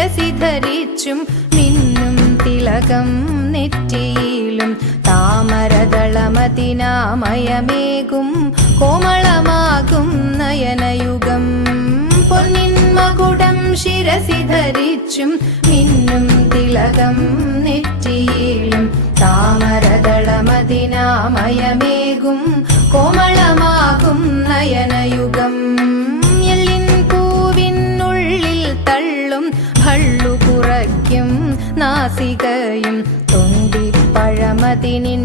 ശിരസി ധരിച്ചും മിന്നും തിലകം നെറ്റിയിലും താമരദളമതിനാമയമേകും കോമളമാകും നയനയുഗം പൊന്നിൻ മകുടം ശിരസി ധരിച്ചും മിന്നും തിലകം നെറ്റിയിലും താമരദളമതിനാമയമേകും കോമളമാകും നയനയുഗം എല്ലിൻ പൂവിനുള്ളിൽ തള്ളും ഭള്ളു കുറയ്ക്കും നാസികയും തൊണ്ടിപ്പഴമതിനിൻ